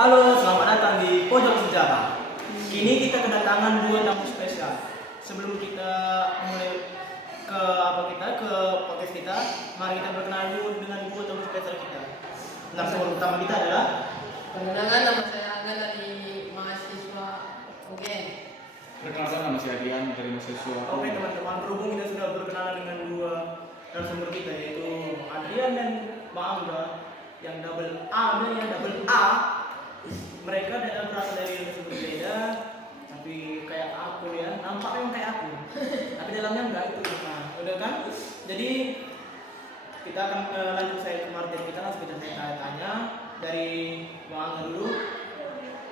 Halo, selamat datang di Pojok Sejarah. Kini kita kedatangan dua tamu spesial. Sebelum kita mulai ke podcast kita, mari kita berkenalan dulu dengan dua tamu spesial kita. Narasumber utama kita adalah Perkenalkan, nama saya Angga dari mahasiswa UGM. Perkenalkan, nama saya Adrian dari mahasiswa. Oke teman-teman, berhubung kita sudah berkenalan dengan dua narasumber kita, yaitu Adrian dan Mbak Angga, yang double A dan yang double A. Mereka berasal dari universitas berbeda, tapi kayak aku ya, nampaknya memang kayak aku, tapi dalamnya enggak itu. Nah, udah kan? Jadi kita akan lanjut saya ke Martin, kita langsung kita tanya dari Mbak Angga dulu.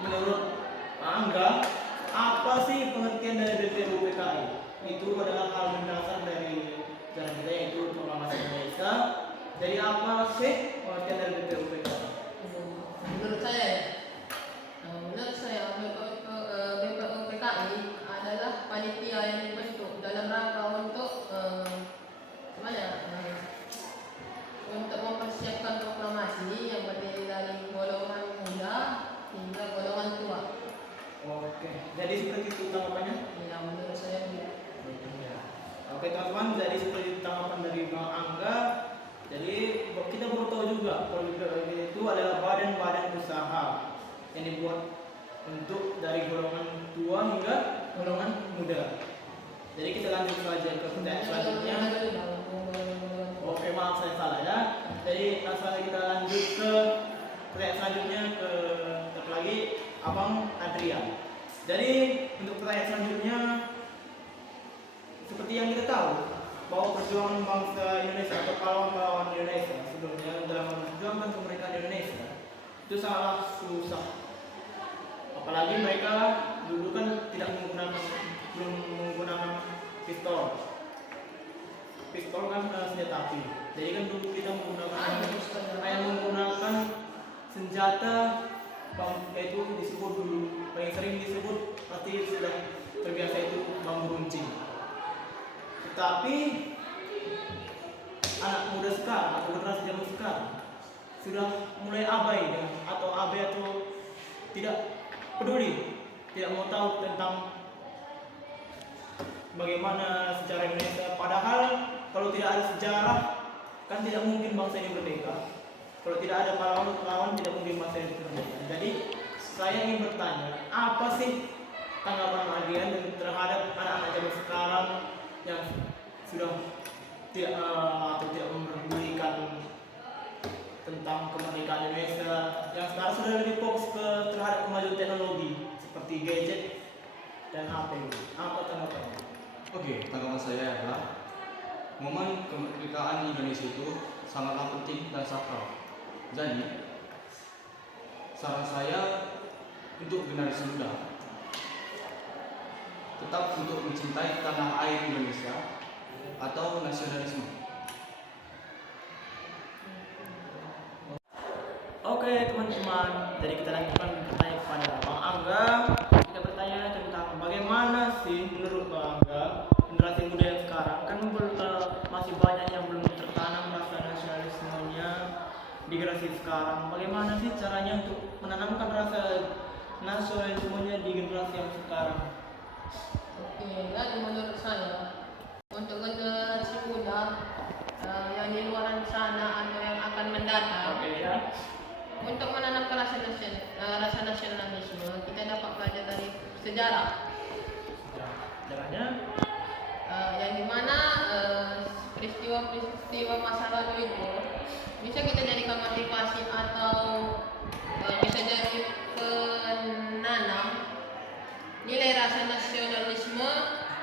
Menurut Mbak Angga, apa sih pengertian dari BPUPKI? Itu adalah hal mendasar dari sejarah kita, yaitu proklamasi Indonesia. Jadi apa sih pengertian dari BPUPKI? Menurut saya BPUPKI adalah panitia yang dibentuk dalam rangka untuk untuk mempersiapkan proklamasi yang berdiri dari golongan muda hingga golongan tua. Oke, jadi seperti itu tanggapannya? Ya, menurut saya begitu. Oke teman-teman, jadi seperti itu tanggapan dari Bang Angga. Jadi kita baru tahu juga kalau BPUPKI itu adalah badan-badan usaha yang dibuat untuk dari golongan tua hingga golongan muda. Jadi kita lanjut saja ke pertanyaan selanjutnya. Oke, maaf saya salah ya. Jadi langsung saja kita lanjut ke pertanyaan selanjutnya ke satu lagi Abang Adrian. Jadi untuk pertanyaan selanjutnya, seperti yang kita tahu bahwa perjuangan bangsa Indonesia atau pahlawan-pahlawan Indonesia sebelumnya dalam memperjuangkan kemerdekaan Indonesia itu sangatlah susah. Apalagi mereka dulu kan belum menggunakan pistol. Pistol kan senjata api. Jadi kan dulu kita menggunakan senjata itu disebut dulu, paling sering disebut pasti sudah terbiasa itu bambu runcing. Tetapi anak muda sekarang atau generasi zaman sekarang sudah mulai abai atau tidak peduli, tidak mau tahu tentang bagaimana sejarah Indonesia. Padahal kalau tidak ada sejarah kan tidak mungkin bangsa ini merdeka. Kalau tidak ada pahlawan tidak mungkin bangsa ini merdeka. Jadi saya ingin bertanya, apa sih tanggapan Adrian terhadap anak-anak zaman sekarang yang sudah tidak memperdulikan tentang kemerdekaan Indonesia, yang sekarang sudah lebih fokus terhadap kemajuan teknologi seperti gadget dan HP. Apa tanggapannya? Oke, tanggapan saya adalah momen kemerdekaan Indonesia itu sangatlah penting dan sakral. Jadi, saran saya untuk generasi muda tetap untuk mencintai tanah air Indonesia atau nasionalisme. Oke teman-teman, jadi kita lanjutkan pertanyaan kepada Bang Angga. Kita bertanya tentang bagaimana sih menurut Bang Angga generasi muda yang sekarang kan masih banyak yang belum tertanam rasa nasionalismenya di generasi sekarang. Bagaimana sih caranya untuk menanamkan rasa nasionalismenya di generasi yang sekarang? Oke, dan menurut saya untuk generasi muda yang di luar sana atau yang akan mendatang, Ya. untuk menanamkan rasa nasionalisme, kita dapat belajar dari sejarah, Caranya? yang dimana peristiwa-peristiwa masa lalu itu bisa kita jadikan motivasi atau bisa jadi penanam nilai rasa nasionalisme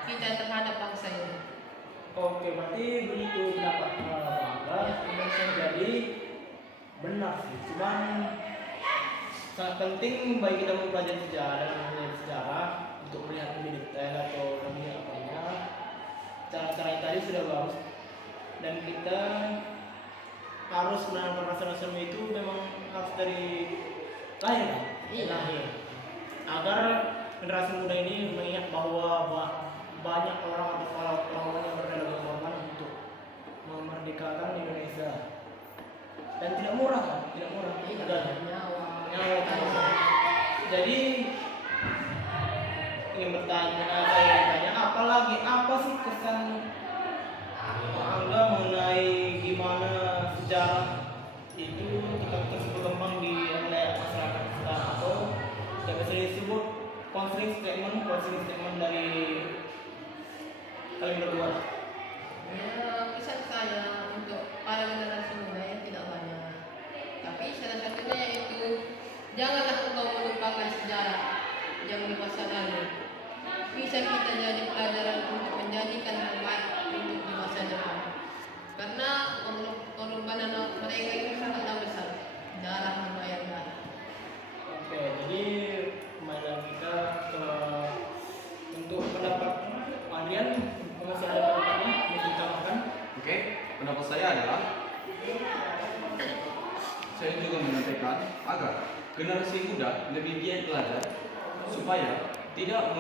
kita terhadap bangsa ini. Oke, berarti begitu pendapat Bang Angga. Jadi benar sih, cuman sangat penting bagi kita mempelajari sejarah dan mempelajari sejarah untuk melihat lebih detail atau lebih apanya. Cara-cara yang tadi sudah bagus dan kita harus menanamkan rasa nasionalisme itu memang harus dari lahir kan? Iya. Lahir. Agar generasi muda ini mengingat bahwa banyak orang atau pahlawan yang berdala berkorban untuk memerdekakan Indonesia. Dan tidak murah kan? Tidak murah. Iya, Dan nyawa. Jadi yang bertanya, saya bertanya apa sih kesan Anda mengenai gimana sejarah itu kita terus berkembang di wilayah masyarakat kita, atau yang bisa disebut closing statement dari kalian berdua. Ya, pesan saya untuk para generasi muda yang tidak banyak, tapi salah satunya yaitu janganlah engkau melupakan sejarah yang di masa lalu. Bisa kita jadi pelajaran untuk menjadikan yang baik untuk di masa depan. Karena pengorbanan mereka itu sangatlah besar, darah membayar darah. Oke, jadi kembali kita ke untuk pendapat Adrian, masih ada pendapatnya yang ditambahkan? Oke, pendapat saya adalah saya juga menyampaikan agar generasi muda lebih giat belajar supaya tidak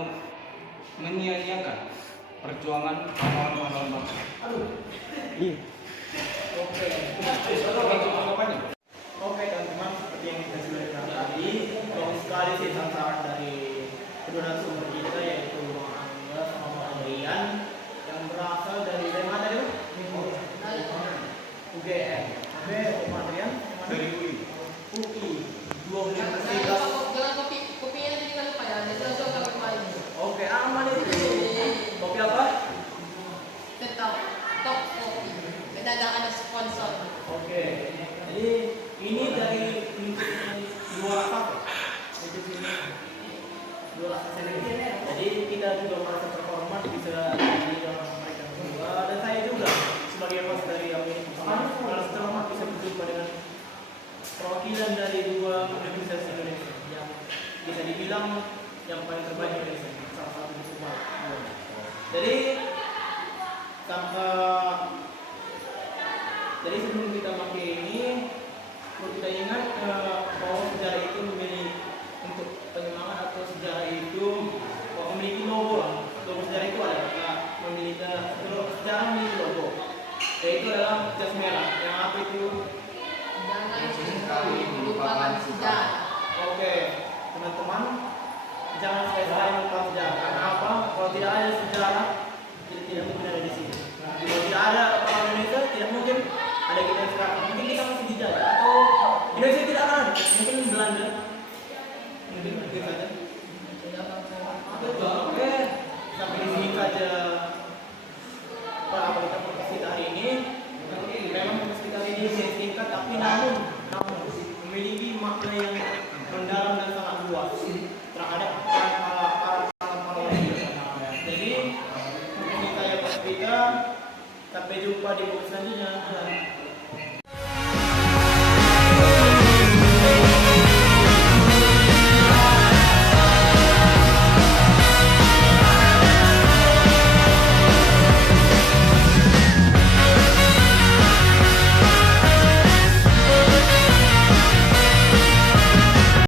menyia-nyiakan perjuangan pahlawan-pahlawan bangsa. Oke, Tanggapannya? oke teman-teman, seperti yang kita sudah dengar tadi, bagus sekali sih saran dari kedua narasumber kita, yaitu Bang Angga sama Bang Adrian, yang berasal dari mana tadi? UGM. Oke, Bang Adrian Dari UI. UI. Dua Jangan universitas. jangan kopinya nanti jangan lupa ya, nanti langsung kami main. Oke, aman itu. Kopi apa? Tetap top kopi. Mendadak ada sponsor. Oke, jadi ini dari dua rakat, itu sini dua rakat sendiri. Jadi kita juga merasa terhormat bisa di dalam mereka berdua, dan saya juga sebagai host dari yang ini merasa terhormat bisa berjumpa dengan perwakilan dari dua universitas Indonesia yang bisa dibilang yang paling terbaik di Indonesia, salah satu di Subang. Jadi Jadi sebelum kita pakai ini, perlu kita ingat bahwa sejarah itu memiliki untuk penyemangat, atau sejarah itu memiliki logo. Logo sejarah itu adalah memiliki sejarah memiliki logo, yaitu adalah jas merah. Yang apa itu? Jangan sekali melupakan sejarah. Oke, teman-teman, jangan sekali-sekali melupakan sejarah. Karena apa? Kalau tidak ada sejarah, kita tidak mungkin ada di sini. Kalau tidak ada orang Indonesia, tidak mungkin ada kita sekarang. Mungkin kita masih dijajah, atau Indonesia tidak akan ada. Mungkin Belanda, mungkin saja. Oke, sampai di sini saja apa kita podcast kita hari ini. Memang podcast kita hari ini singkat, tapi namun memiliki makna yang mendalam dan sangat luas terhadap para jadi mungkin kita ya kita sampai jumpa di podcast selanjutnya.